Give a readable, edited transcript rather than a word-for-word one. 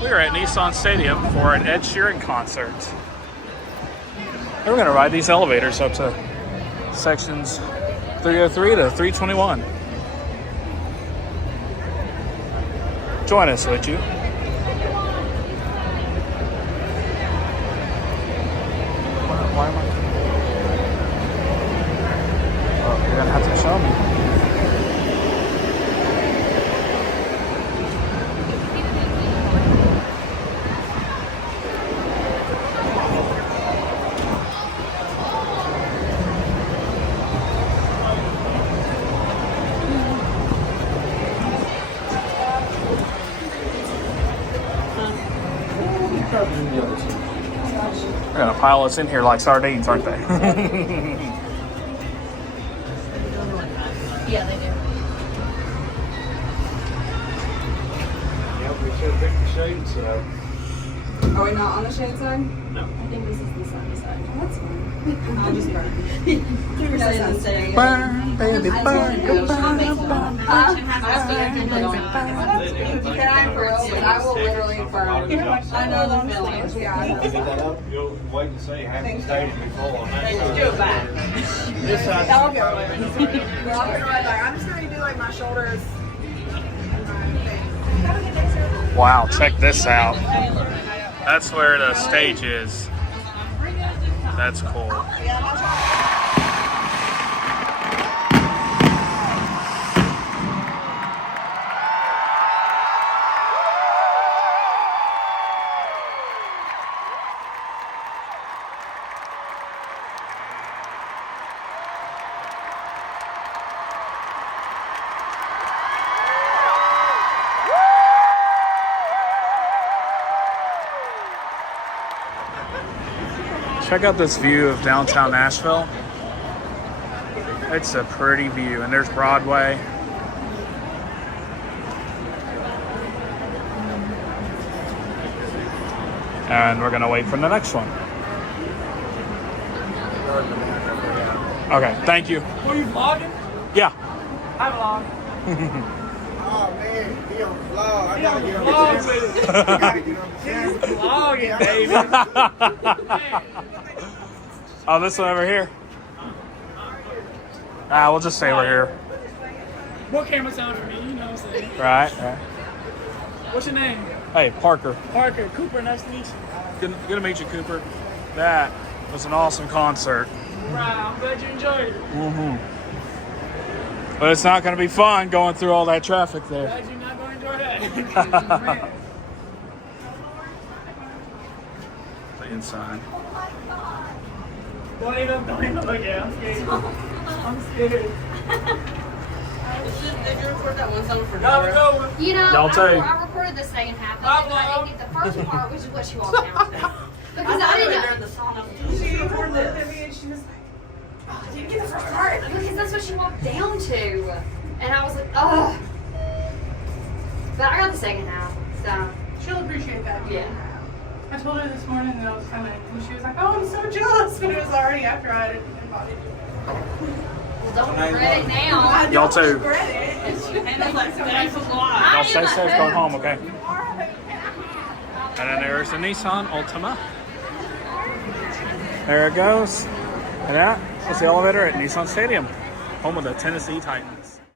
We are at Nissan Stadium for an Ed Sheeran concert. And we're going to ride these elevators up to sections 303 to 321. Join us, would you? Why am I? Oh, you're going to have to show me. They're gonna pile us in here like sardines, aren't they? Yeah, they do. Yep, we should pick the shade side. Are we not on the shade side? No. I think this is the sunny side. Oh, that's fine. I'll just burn. Burn, baby, burn, burn, Can I grill? I will literally burn. I know the feelings. Yeah. You'll wait and see half the stadium be full on that Let's side. do it back. This side. I'll go. I'm just gonna do like my shoulders. Wow, check this out. That's where the stage is. That's cool. Check out this view of downtown Nashville. It's a pretty view, and there's Broadway. And we're gonna wait for the next one. Okay, thank you. Are you vlogging? Yeah. I vlog. Oh man, he on the vlog. I gotta get Vlog on with it. the Vlogging, baby. Oh, this one over here? We'll just say we're here. What camera's on for me? You know what I'm saying. Right. What's your name? Hey, Parker. Parker. Cooper, nice to meet you. Good to meet you, Cooper. That was an awesome concert. Wow, I'm glad you enjoyed it. Mm-hmm. But it's not going to be fun going through all that traffic there. Glad you're not going to enjoy that. The inside. Don't even look at. I'm scared. I'm scared. Did you record that one song for Have a Nora? good one. You know, Y'all too. I recorded the second half of it, but I didn't get the first part, which is what she walked down to. Because I didn't know. the song. She recorded it to me and she was like, I didn't get the first part because that's what she walked down to, and I was like, ugh. But I got the second half, so She'll appreciate that. yeah. I told her this morning that I was coming, and she was like, "Oh, I'm so jealous," but it was already after I had invited you. Well, don't regret it now. I Y'all don't too. regret it. Y'all stay safe going home, okay? And then there's the Nissan Altima. There it goes. And that is the elevator at Nissan Stadium, home of the Tennessee Titans.